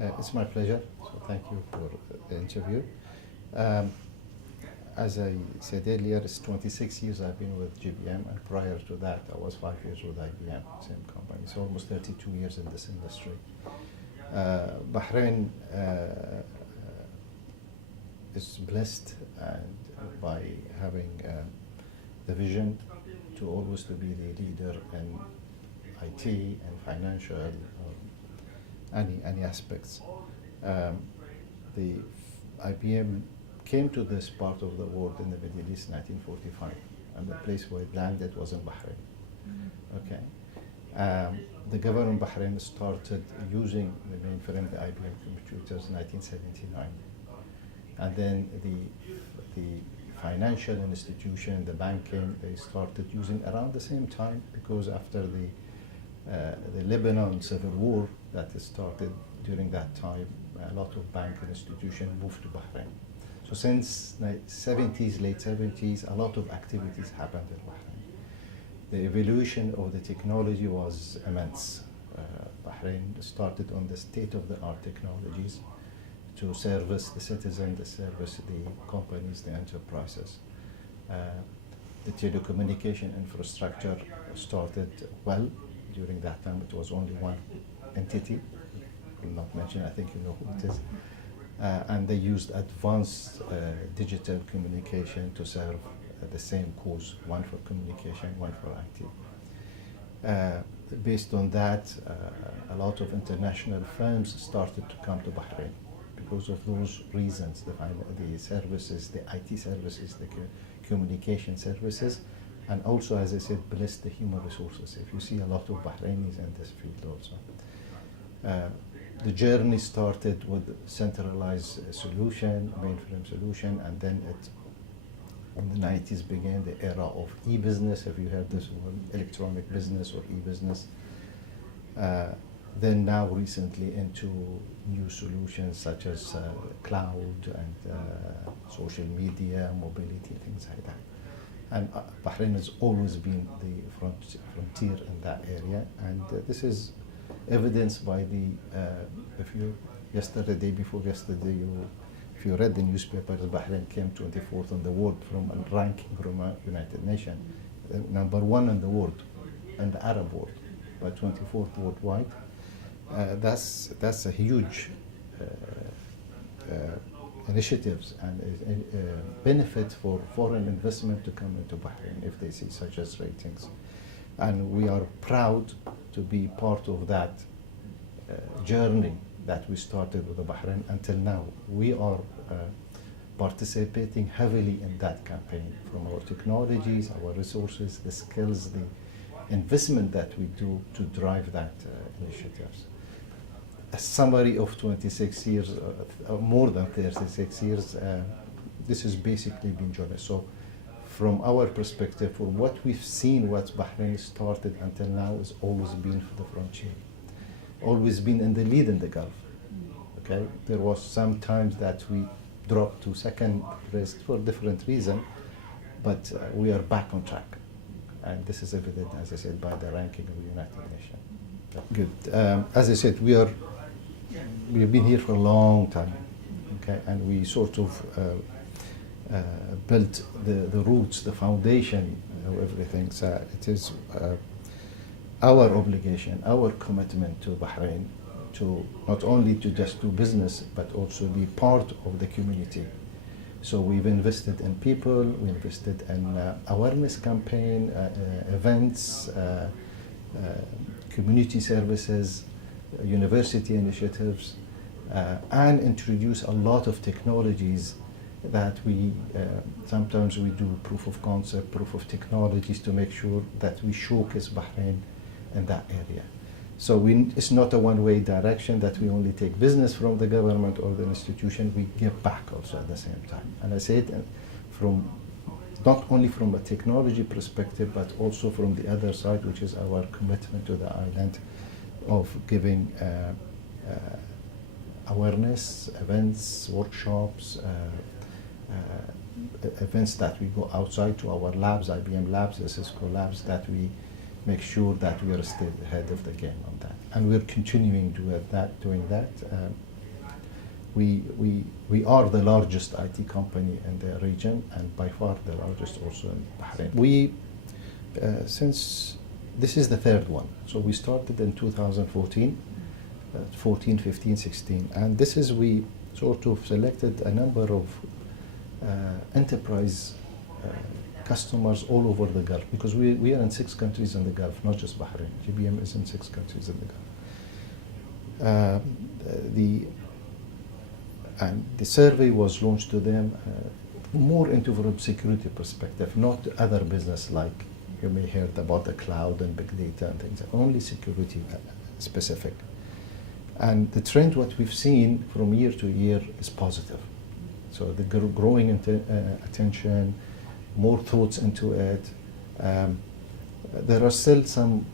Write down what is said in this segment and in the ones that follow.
It's my pleasure. So thank you for the interview. Um, as I said earlier, it's 26 years I've been with GBM, and prior to that, I was 5 years with IBM, same company. So almost 32 years in this industry. Bahrain is blessed and by having the vision to always to be the leader in IT and financial, any aspects. The IBM came to this part of the world in the Middle East in 1945, and the place where it landed was in Bahrain. Okay. The government of Bahrain started using the mainframe, the IBM computers, in 1979. And then the financial institution, the banking, they started using around the same time, because after the Lebanon civil war that started during that time, a lot of banking institutions moved to Bahrain. So since the 70s, late 70s, a lot of activities happened in Bahrain. The evolution of the technology was immense. Bahrain started on the state-of-the-art technologies to service the citizen, to service the companies, the enterprises. The telecommunication infrastructure started well. During that time, it was only one entity. I will not mention, I think you know who it is. And they used advanced digital communication to serve the same cause, one for communication, one for IT. Based on that, a lot of international firms started to come to Bahrain because of those reasons, the services, the IT services, the communication services, and also, as I said, bless the human resources. If you see a lot of Bahrainis in this field also. The journey started with centralized solution, mainframe solution, and then in the 90s began the era of e-business. Have you heard this word, electronic business or e-business? Then now recently into new solutions such as cloud and social media, mobility, things like that. And Bahrain has always been the frontier in that area, and this is evidenced by day before yesterday, if you read the newspapers, Bahrain came 24th in the world from a ranking from United Nations, #1 in the world, in the Arab world, but 24th worldwide. That's a huge initiatives and benefit for foreign investment to come into Bahrain if they see such as ratings. And we are proud to be part of that journey that we started with the Bahrain until now. We are participating heavily in that campaign, from our technologies, our resources, the skills, the investment that we do to drive that initiatives. A summary of 26 years, more than 36 years, this has basically been journey. So from our perspective, from what we've seen, what Bahrain started until now has always been for the frontier, always been in the lead in the Gulf. Okay, there was some times that we dropped to second place for different reasons, but we are back on track. And this is evident, as I said, by the ranking of the United Nations. Good. As I said, we've been here for a long time, okay, and we sort of built the roots, the foundation of everything. So it is our obligation, our commitment to Bahrain to not only to just do business, but also be part of the community. So we've invested in people, we invested in awareness campaign, events, community services, university initiatives, and introduce a lot of technologies that we sometimes we do proof of concept, proof of technologies to make sure that we showcase Bahrain in that area. So it's not a one-way direction that we only take business from the government or the institution, we give back also at the same time. And I say it from not only from a technology perspective, but also from the other side, which is our commitment to the island of giving awareness, events, workshops, events that we go outside to our labs, IBM labs, Cisco labs, that we make sure that we are still ahead of the game on that. And we're continuing doing that. we are the largest IT company in the region, and by far the largest also in Bahrain. We, since this is the third one, so we started in 2014, 14, 15, 16, and this is we sort of selected a number of enterprise customers all over the Gulf, because we are in 6 countries in the Gulf, not just Bahrain. GBM is in 6 countries in the Gulf. And the survey was launched to them more into from security perspective, not other business like you may heard about the cloud and big data and things, only security specific. And the trend, what we've seen from year to year, is positive. So the growing attention, more thoughts into it. There are still some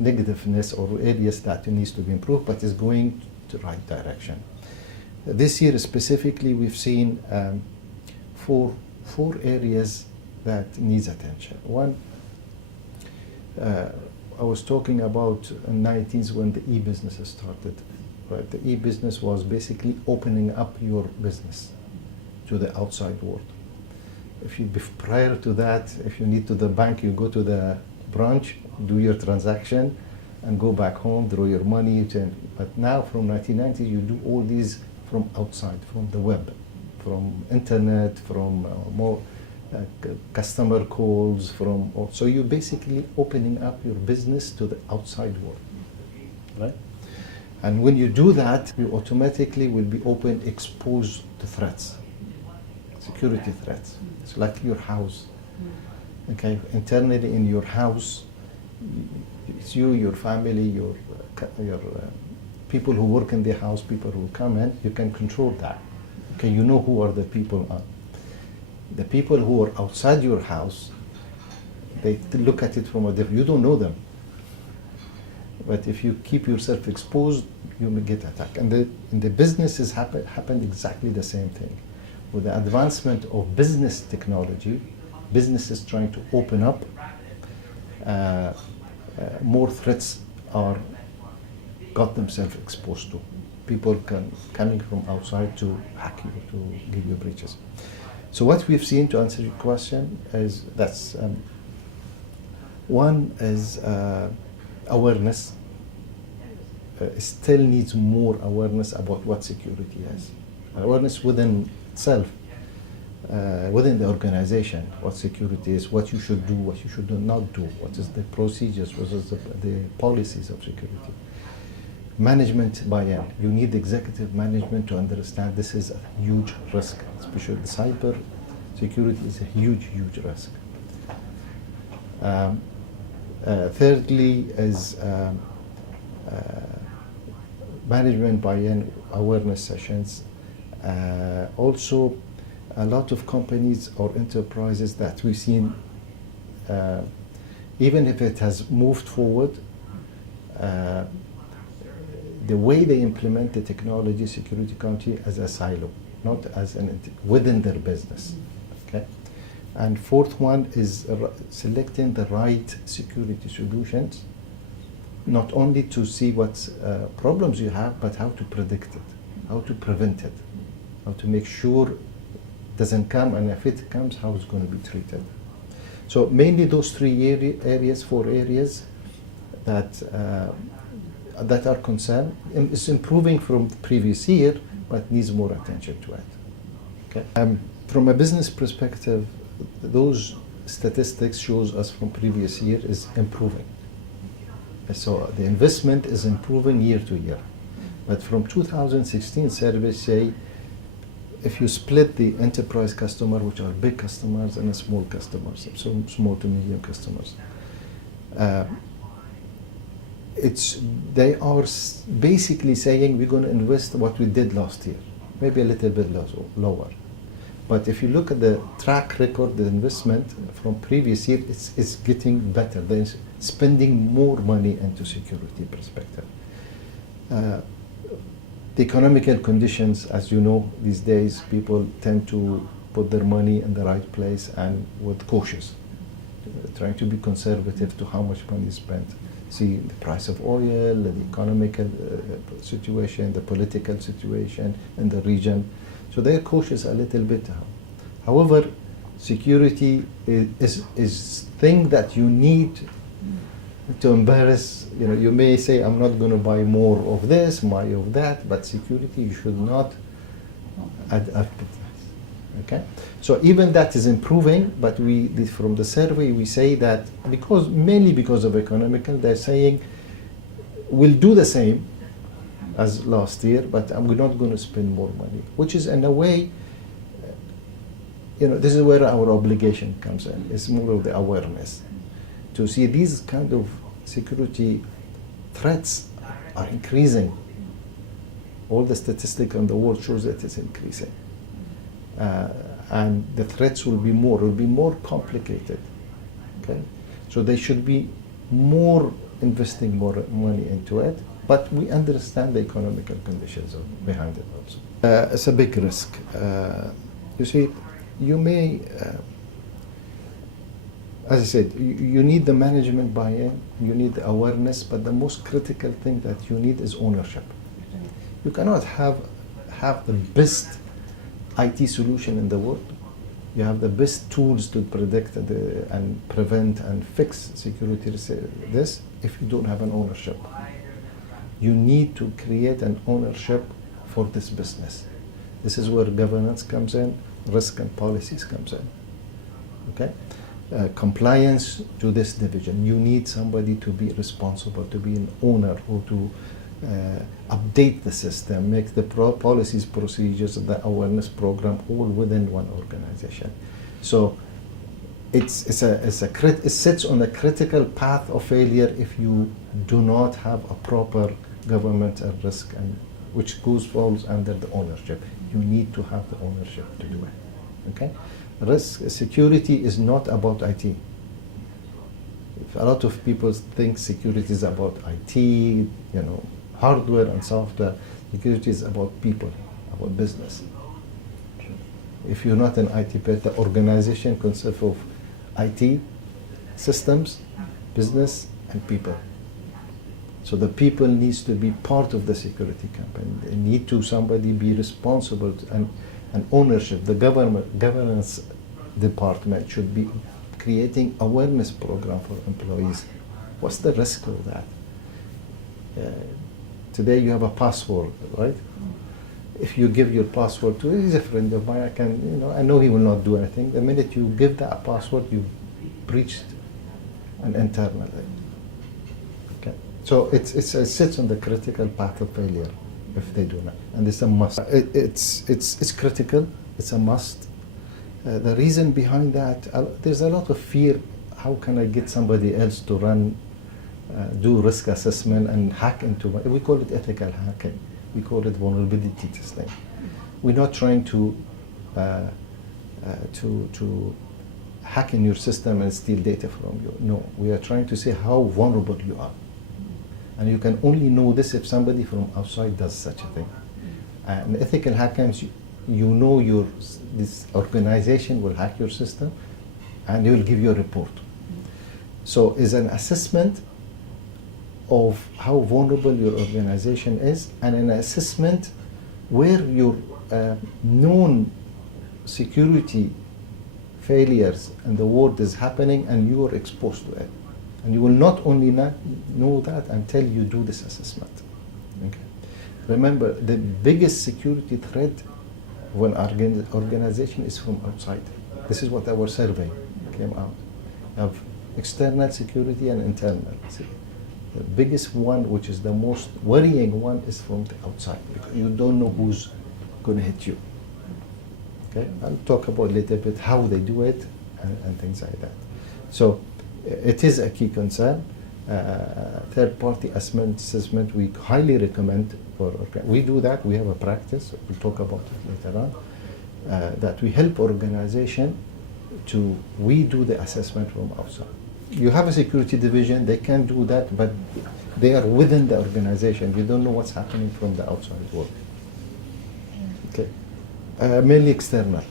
negativeness or areas that needs to be improved, but is going to the right direction. This year specifically, we've seen four areas that needs attention. One, I was talking about in the 90s when the e-business started. Right? The e-business was basically opening up your business to the outside world. If you prior to that, if you need to the bank, you go to the branch, do your transaction, and go back home, draw your money. But now, from 1990, you do all these from outside, from the web, from internet, from more customer calls, so you're basically opening up your business to the outside world, right? And when you do that, you automatically will be exposed to threats, security threats. It's like your house, okay? Internally in your house, it's you, your family, your people who work in the house, people who come in, you can control that. Okay, you know who are the people. The people who are outside your house, they look at it from a different, you don't know them. But if you keep yourself exposed, you may get attacked. And in the businesses happened exactly the same thing. With the advancement of business technology, businesses trying to open up, more threats got themselves exposed to. People coming from outside to hack you, to give you breaches. So what we've seen, to answer your question, is that's one is awareness. Still needs more awareness about what security is. Awareness within itself, within the organization, what security is, what you should do, what you should not do, what is the procedures, what is the policies of security. Management buy-in. You need executive management to understand this is a huge risk, especially the cyber security is a huge, huge risk. Thirdly is management buy-in, awareness sessions. Also, a lot of companies or enterprises that we've seen, even if it has moved forward, the way they implement the technology, security country, as a silo, not as within their business. Okay, and fourth one is selecting the right security solutions, not only to see what problems you have, but how to predict it, how to prevent it, how to make sure it doesn't come, and if it comes, how it's going to be treated. So mainly those four areas that are concerned. It's improving from the previous year, but needs more attention to it. Okay. From a business perspective, those statistics shows us from previous year is improving. So the investment is improving year to year. But from 2016 surveys say, if you split the enterprise customer, which are big customers, and small customers, so small to medium customers, they are basically saying we're going to invest what we did last year, maybe a little bit lower. But if you look at the track record, the investment from previous year, it's getting better. They're spending more money into security perspective. The economical conditions, as you know, these days people tend to put their money in the right place and with cautious, trying to be conservative to how much money is spent. see the price of oil, the economical situation, the political situation in the region. So they're cautious a little bit. However, security is thing that you need to embarrass. You know, you may say, I'm not going to buy more of this, more of that, but security you should not add. Okay, so even that is improving, but from the survey we say that mainly because of economical, they're saying we'll do the same as last year, but we're not going to spend more money, which is in a way, this is where our obligation comes in. It's more of the awareness to see these kind of security threats are increasing. All the statistics on the world shows that it's increasing. And the threats will be more complicated. Okay, so they should be investing more money into it. But we understand the economical conditions behind it also. It's a big risk. You see, you may, as I said, you need the management buy-in, you need the awareness, but the most critical thing that you need is ownership. You cannot have the best IT solution in the world. You have the best tools to predict and prevent and fix security this if you don't have an ownership. You need to create an ownership for this business. This is where governance comes in, risk and policies comes in. Okay, compliance to this division. You need somebody to be responsible, to be an owner, or to update the system, make the policies, procedures, the awareness program all within one organization. So it sits on a critical path of failure if you do not have a proper government and risk, and which falls under the ownership. You need to have the ownership to do it. Okay, security is not about IT. A lot of people think security is about IT, hardware and software. Security is about people, about business. If you're not an IT person, the organization consists of IT, systems, business, and people. So the people needs to be part of the security company. They need to somebody be responsible and ownership. The governance department should be creating awareness program for employees. What's the risk of that? Today you have a password, right? If you give your password to he's a friend of mine, I know he will not do anything. The minute you give that password, you breached an internal. Okay, so it sits on the critical path of failure if they do not, and it's a must. It's critical. It's a must. The reason behind that, there's a lot of fear. How can I get somebody else to do risk assessment and hack into we call it ethical hacking. We call it vulnerability testing. We're not trying to hack in your system and steal data from you. No, we are trying to say how vulnerable you are. And you can only know this if somebody from outside does such a thing. And ethical hackers, this organization will hack your system and they will give you a report. So it's an assessment of how vulnerable your organization is, and an assessment where your known security failures in the world is happening and you are exposed to it. And you will not only not know that until you do this assessment. Okay. Remember, the biggest security threat when organization is from outside. This is what our survey came out of: external security and internal security. The biggest one, which is the most worrying one, is from the outside, because you don't know who's going to hit you. Okay, I'll talk about a little bit how they do it and things like that. So it is a key concern. Third-party assessment we highly recommend. We do that. We have a practice. We'll talk about it later on. That we help organization we do the assessment from outside. You have a security division, they can do that, but they are within the organization. You don't know what's happening from the outside world. Okay. Mainly external.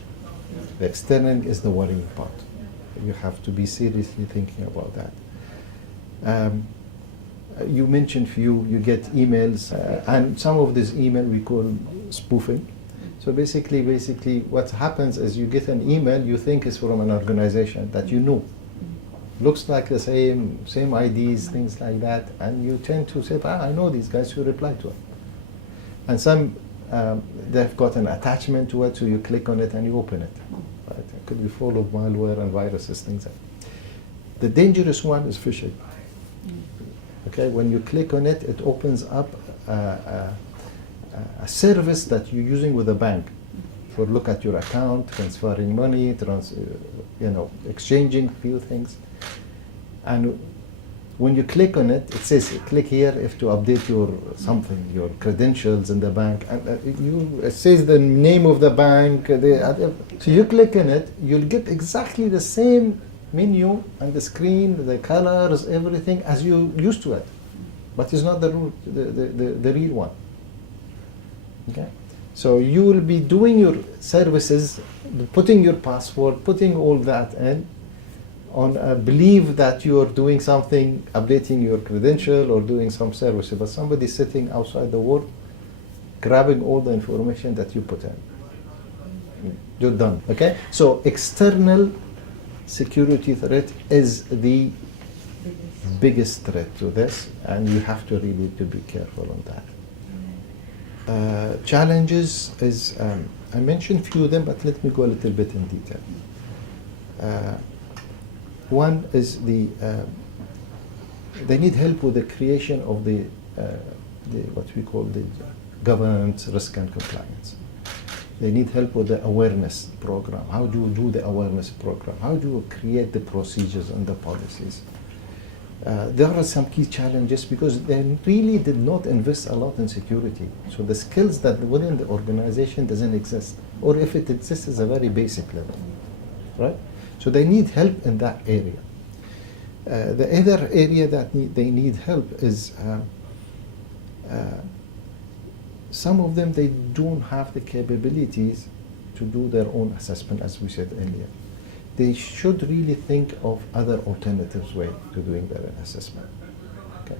The external is the worrying part. You have to be seriously thinking about that. You mentioned few, you get emails, and some of this email we call spoofing. So basically what happens is you get an email you think is from an organization that you know. Looks like the same IDs, things like that, and you tend to say, I know these guys who reply to it. And some, they've got an attachment to it, so you click on it and you open it. Right? It could be full of malware and viruses, things like that. The dangerous one is phishing. Okay, when you click on it, it opens up a service that you're using with a bank for look at your account, transferring money, exchanging few things. And when you click on it, it says click here if to update your something, your credentials in the bank, and it says the name of the bank. So you click on it, you'll get exactly the same menu and the screen, the colors, everything as you used to it, but it's not the real one. Okay, so you will be doing your services, putting your password, putting all that in, on a belief that you are doing something, updating your credential or doing some services, but somebody sitting outside the wall, grabbing all the information that you put in. You're done. Okay, so external security threat is the biggest threat to this, and you have to really to be careful on that. Challenges is, I mentioned few of them, but let me go a little bit in detail. One is they need help with the creation of the what we call the governance, risk and compliance. They need help with the awareness program. How do you do the awareness program? How do you create the procedures and the policies? There are some key challenges because they really did not invest a lot in security. So the skills that within the organization doesn't exist, or if it exists, is a very basic level, right? So they need help in that area. The other area that they need help is some of them, they don't have the capabilities to do their own assessment, as we said earlier. They should really think of other alternatives way to doing their assessment, okay?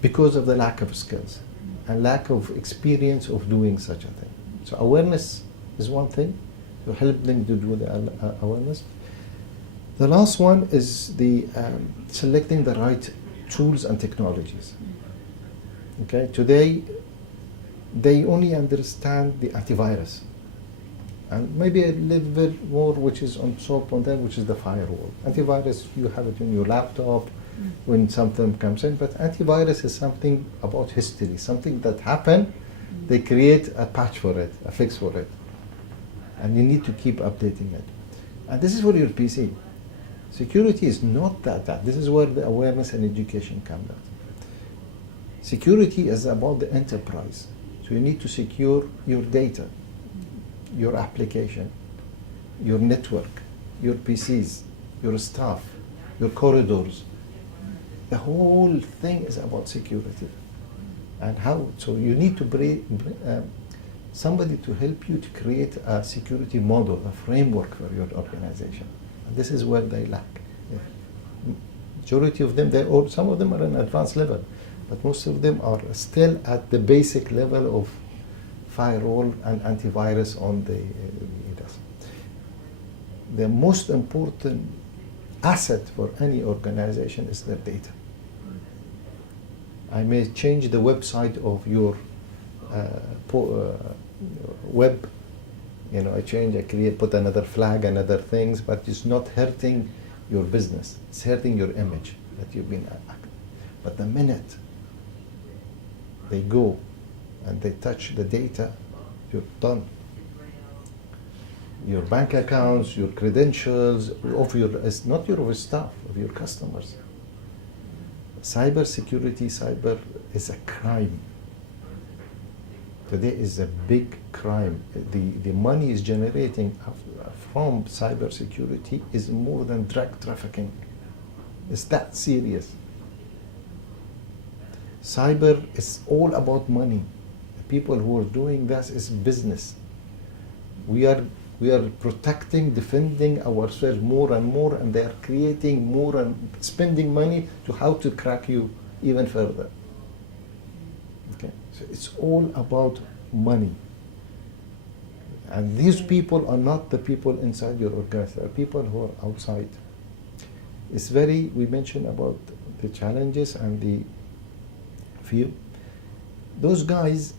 Because of the lack of skills and lack of experience of doing such a thing. So awareness is one thing, to help them to do the awareness. The last one is the selecting the right tools and technologies. Okay, today they only understand the antivirus, and maybe a little bit more which is on top on them, which is the firewall. Antivirus, you have it in your laptop when something comes in, but antivirus is something about history, something that happened. They create a patch for it, a fix for it, and you need to keep updating it. And this is for your PC. Security is not that. This is where the awareness and education comes out. Security is about the enterprise. So you need to secure your data, your application, your network, your PCs, your staff, your corridors. The whole thing is about security. And how, so you need to bring somebody to help you to create a security model, a framework for your organization. And this is where they lack. Majority of them, some of them are an advanced level, but most of them are still at the basic level of firewall and antivirus on the The most important asset for any organization is their data. I may change the website of your web, I create, put another flag and other things, but it's not hurting your business. It's hurting your image that you've been acting. But the minute they go and they touch the data, you're done. Your bank accounts, your credentials, it's not your staff, of your customers. Cyber is a crime. Today is a big crime. The money is generating from cyber security is more than drug trafficking. It's that serious. Cyber is all about money. The people who are doing this is business. We are protecting, defending ourselves more and more, and they are creating more and spending money to how to crack you even further. Okay, so it's all about money. And these people are not the people inside your organization, they're people who are outside. It's very, we mentioned about the challenges and the fear. Those guys,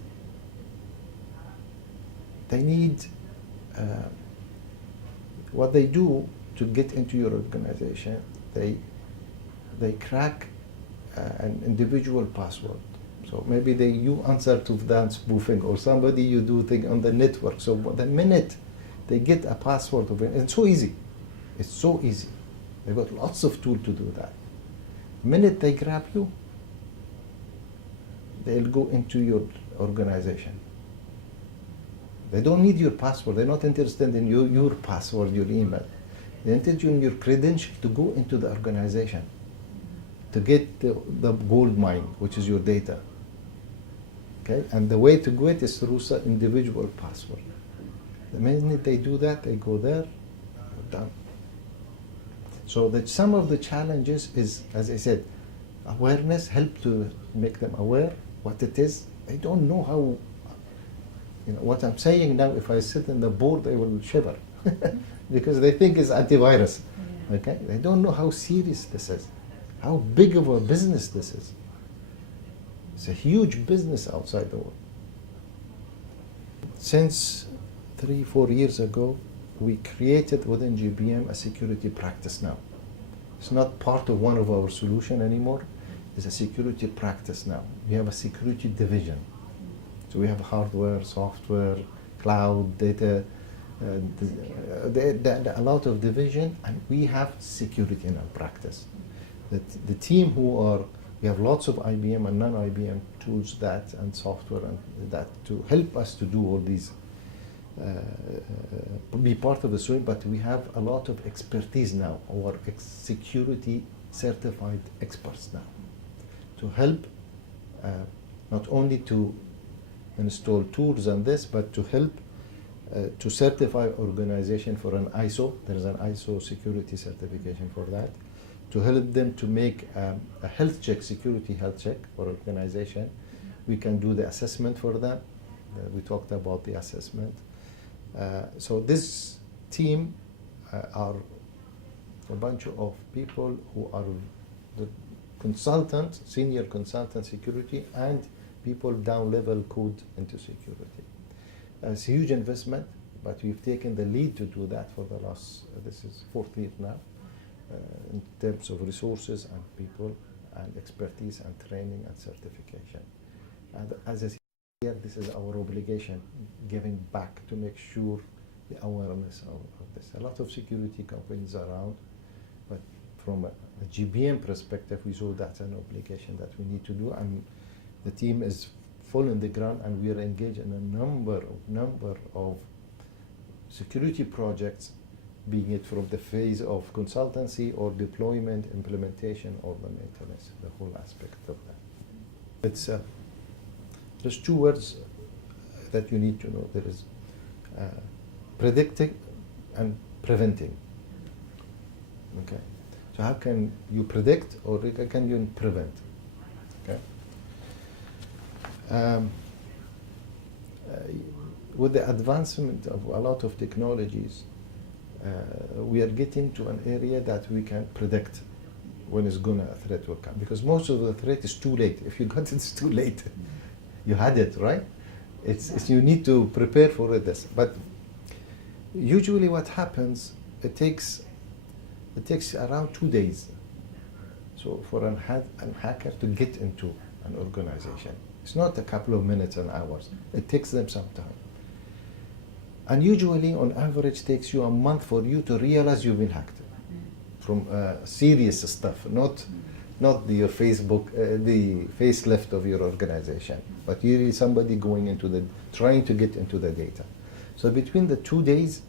they need, what they do to get into your organization, they crack an individual password. So maybe you answer to that spoofing, or somebody you do thing on the network. So the minute they get a password of it, it's so easy. It's so easy. They've got lots of tools to do that. The minute they grab you, they'll go into your organization. They don't need your password. They're not interested in your password, your email. They're interested in your credential to go into the organization, to get the gold mine, which is your data. Okay? And the way to do it is through some individual password. The minute they do that, they go there, done. So that some of the challenges is, as I said, awareness, help to make them aware what it is. They don't know how, what I'm saying now, if I sit in the board, they will shiver because they think it's antivirus. Yeah. Okay? They don't know how serious this is, how big of a business this is. It's a huge business outside the world. Since 3-4 years ago, we created within GBM a security practice now. It's not part of one of our solution anymore. It's a security practice now. We have a security division. So we have hardware, software, cloud, data, a lot of division, and we have security in our practice. The team we have lots of IBM and non-IBM tools and software and that to help us to do all these, be part of the solution, but we have a lot of expertise now, our security certified experts now, to help not only to install tools and this, but to help to certify organization for an ISO. There is an ISO security certification for that. To help them to make a health check, security health check for organization. We can do the assessment for them. We talked about the assessment. So this team are a bunch of people who are the consultant, senior consultant security, and people down level code into security. It's a huge investment, but we've taken the lead to do that for the last, this is 4th year now, in terms of resources and people and expertise and training and certification. And as I said here, this is our obligation, giving back to make sure the awareness of this. A lot of security companies around, but from a GBM perspective, we saw that's an obligation that we need to do, and the team is full in the ground, and we are engaged in a number of security projects, being it from the phase of consultancy or deployment, implementation, or the maintenance, the whole aspect of that. It's there's 2 words that you need to know. There is predicting and preventing. Okay, so how can you predict, or can you prevent? Okay. With the advancement of a lot of technologies, we are getting to an area that we can predict when a threat will come, because most of the threat is too late. If you got it, it's too late. You had it, right? It's you need to prepare for this. But usually what happens, it takes around 2 days. So for a hacker to get into an organization, it's not a couple of minutes and hours. It takes them some time. And usually, on average, takes you a month for you to realize you've been hacked from serious stuff, not your Facebook, the facelift of your organization, but really somebody going into trying to get into the data. So between the 2 days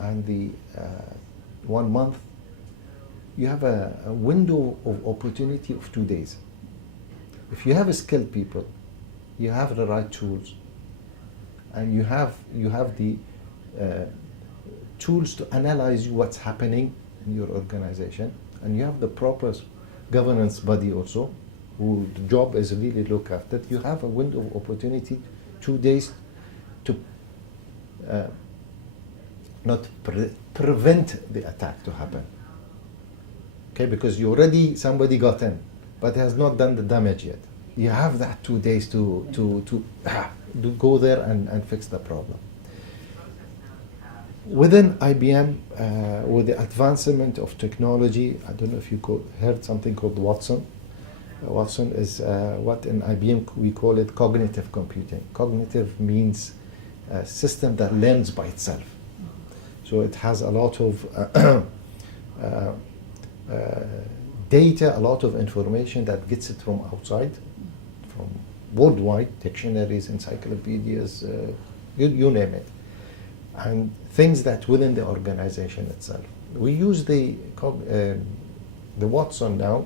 and the 1 month, you have a window of opportunity of 2 days. If you have skilled people, you have the right tools, and you have the tools to analyze what's happening in your organization, and you have the proper governance body also, who the job is really look after. You have a window of opportunity, 2 days, to not prevent the attack to happen. Okay, because somebody got in, but has not done the damage yet. You have that 2 days to go there and fix the problem. Within IBM, with the advancement of technology, I don't know if you heard something called Watson. Watson is what in IBM we call it cognitive computing. Cognitive means a system that learns by itself. So it has a lot of data, a lot of information that gets it from outside, from worldwide, dictionaries, encyclopedias, you name it. And things that within the organization itself. We use the Watson now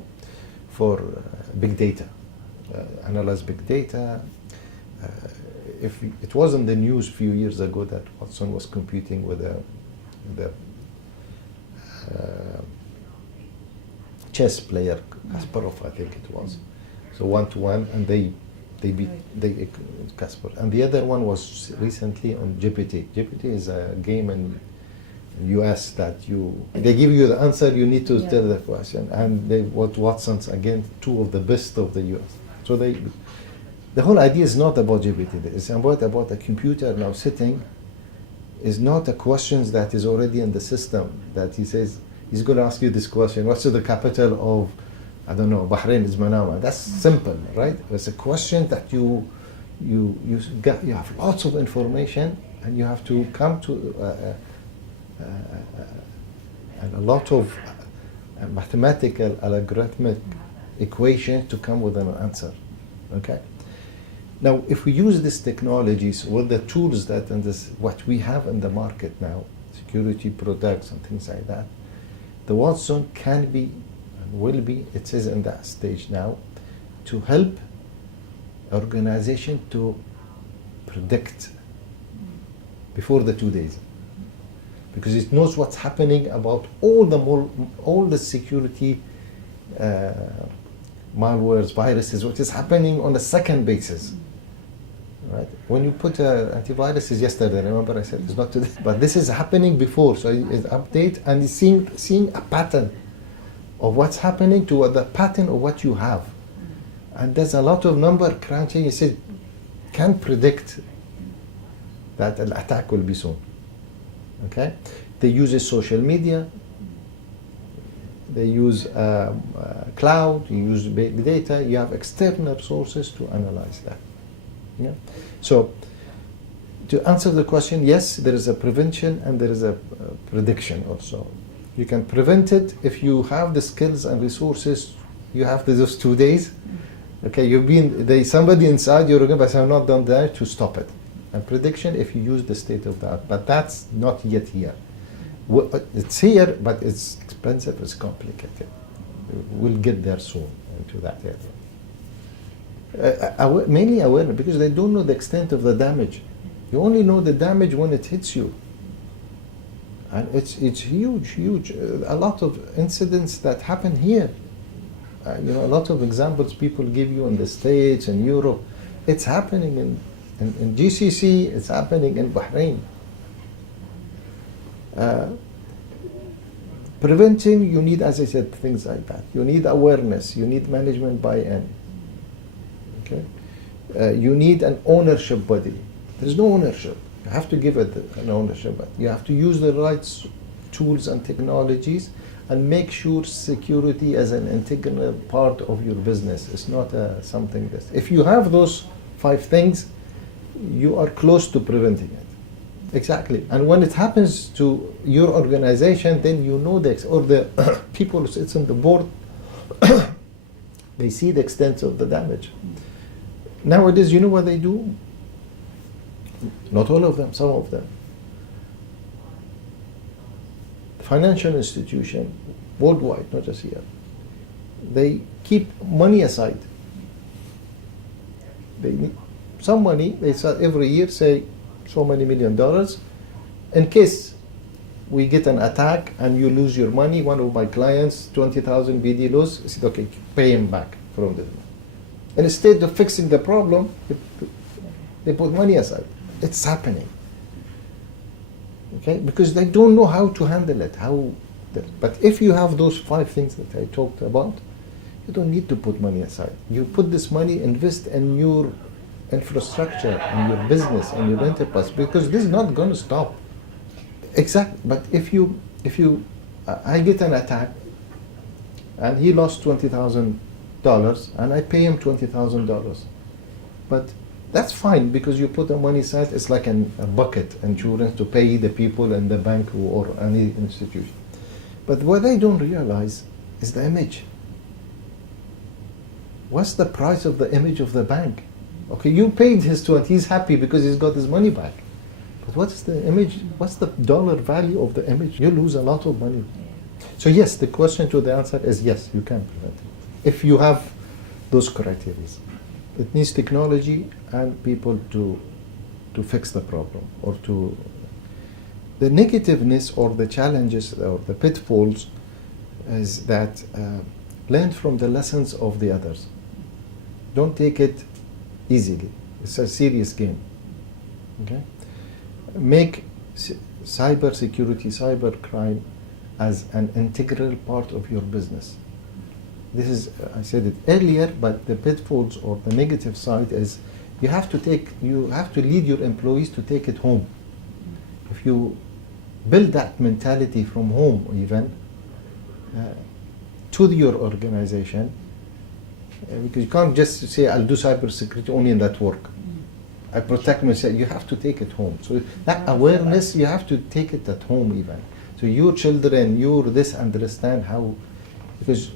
for big data, analyze big data. If it was in the news a few years ago that Watson was competing with the chess player Kasparov, I think it was. So 1-1, and they beat Kasparov. And the other one was recently on GPT. GPT is a game in US that they give you the answer, you need to tell the question. And Watson's again, two of the best of the US. So the whole idea is not about GPT. It's about a computer now sitting. Is not a question that is already in the system that he says he's going to ask you this question. What's the capital of, I don't know, Bahrain is Manama. That's simple, right? It's a question that you have lots of information and you have to come to a lot of mathematical algorithmic equation to come with an answer. Okay. Now, if we use these technologies with the tools that what we have in the market now, security products and things like that, the Watson can be and will be, it is in that stage now, to help organization to predict before the 2 days, because it knows what's happening about all the security malwares, viruses, what is happening on a second basis. Right? When you put antivirus is yesterday, remember I said it's not today, but this is happening before, so it's update and it's seeing a pattern of what's happening to the pattern of what you have. And there's a lot of number crunching. You said can predict that an attack will be soon. Okay? They use social media, they use cloud, you use big data, you have external sources to analyze that. Yeah. So to answer the question, yes, there is a prevention and there is a prediction also. You can prevent it if you have the skills and resources. You have those 2 days. Okay, somebody inside your organization has not done that to stop it. And prediction if you use the state of the art, but that's not yet here. It's here, but it's expensive, it's complicated. We'll get there soon into that area. Mainly awareness, because they don't know the extent of the damage. You only know the damage when it hits you. And it's huge. A lot of incidents that happen here. A lot of examples people give you in the States and Europe. It's happening in GCC, it's happening in Bahrain. Preventing, you need, as I said, things like that. You need awareness, you need management buy-in. Okay? You need an ownership body. There's no ownership. You have to give it an ownership, but you have to use the right tools and technologies and make sure security as an integral part of your business. It's not something that, if you have those 5 things, you are close to preventing it. Exactly. And when it happens to your organization, then you know the people who sit on the board, they see the extent of the damage. Nowadays, you know what they do? Not all of them, some of them. Financial institution, worldwide, not just here, they keep money aside. They need some money, they every year say so many $1 million in case we get an attack and you lose your money. One of my clients, 20,000 BD loss, I said, okay, pay him back from the. And instead of fixing the problem, they put money aside. It's happening. Okay, because they don't know how to handle it. But if you have those 5 things that I talked about, you don't need to put money aside. You put this money, invest in your infrastructure, in your business, in your enterprise, because this is not going to stop. Exactly. But if you, I get an attack, and he lost $20,000, and I pay him $20,000, but that's fine because you put the money aside. It's like a bucket insurance to pay the people in the bank or any institution. But what they don't realize is the image. What's the price of the image of the bank? Okay, you paid his 20, he's happy because he's got his money back. But what's the image? What's the dollar value of the image? You lose a lot of money. So yes, the question to the answer is yes, you can prevent it. If you have those criteria. It needs technology and people to fix the problem or to. The negativeness or the challenges or the pitfalls is that learn from the lessons of the others. Don't take it easily. It's a serious game. Okay? Make cyber security, cyber crime as an integral part of your business. This is, I said it earlier, but the pitfalls or the negative side is you have to lead your employees to take it home. If you build that mentality from home even to your organization, because you can't just say, I'll do cyber security only in that work. I protect myself. You have to take it home. So that awareness, you have to take it at home even. So your children, understand how, because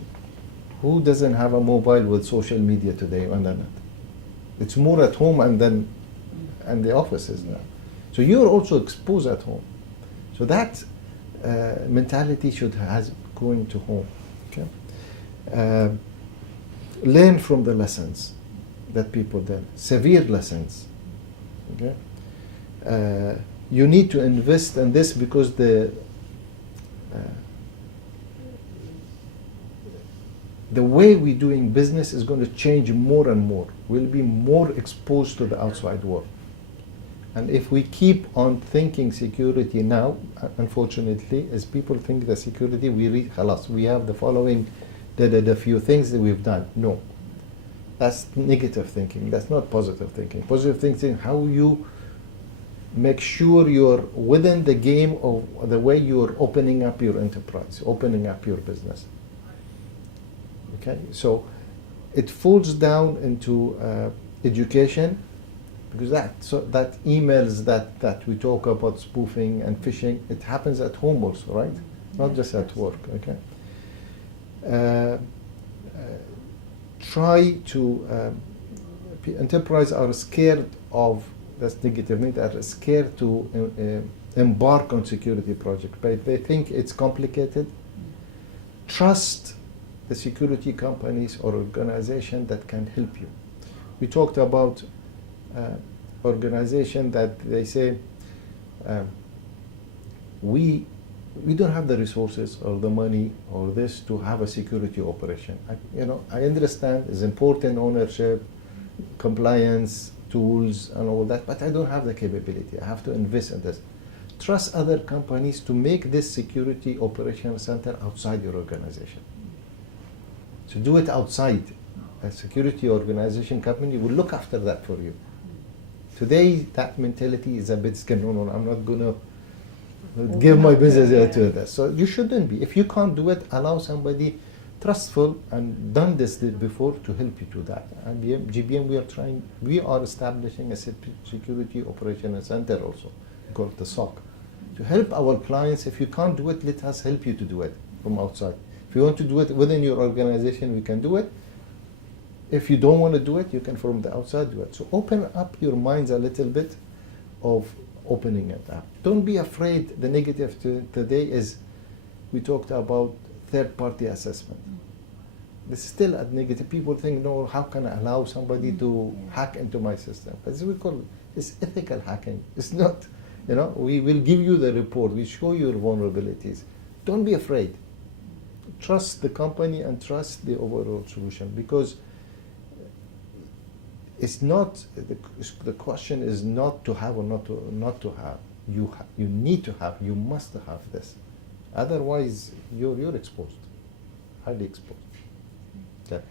who doesn't have a mobile with social media today on the net? It's more at home and the offices now. So you're also exposed at home. So that mentality has going to home. Okay? Learn from the lessons that people did, severe lessons. Okay? You need to invest in this because the way we're doing business is going to change more and more. We'll be more exposed to the outside world. And if we keep on thinking security now, unfortunately, as people think the security, we have the following, the few things that we've done. No. That's negative thinking. That's not positive thinking. Positive thinking, how you make sure you're within the game of the way you're opening up your enterprise, opening up your business. Okay, so it falls down into education, because that emails that we talk about spoofing and phishing, it happens at home also, right? Not just at work. Okay. Try to enterprise are scared of that's negative. They are scared to embark on security project, but they think it's complicated. Trust the security companies or organization that can help you. We talked about organization that they say we don't have the resources or the money or this to have a security operation. I understand it's important, ownership, compliance, tools and all that, but I don't have the capability. I have to invest in this. Trust other companies to make this security operational center outside your organization. So do it outside. A security organization company will look after that for you. Today, that mentality is a bit scared. No, I'm not going to give my business to that. So you shouldn't be. If you can't do it, allow somebody trustful and done this before to help you to that. And GBM, we are establishing a security operational center also, called the SOC, to help our clients. If you can't do it, let us help you to do it from outside. If you want to do it within your organization, we can do it. If you don't want to do it, you can from the outside do it. So open up your minds a little bit of opening it up. Don't be afraid. The negative today is, we talked about third-party assessment. This is still a negative. People think, no, how can I allow somebody to hack into my system? As we call it, it's ethical hacking. It's not You know, we will give you the report. We show you your vulnerabilities. Don't be afraid. Trust the company and trust the overall solution, because it's not the question is not to have or not to have. You need to have. You must have this. Otherwise, you're exposed, highly exposed. Okay.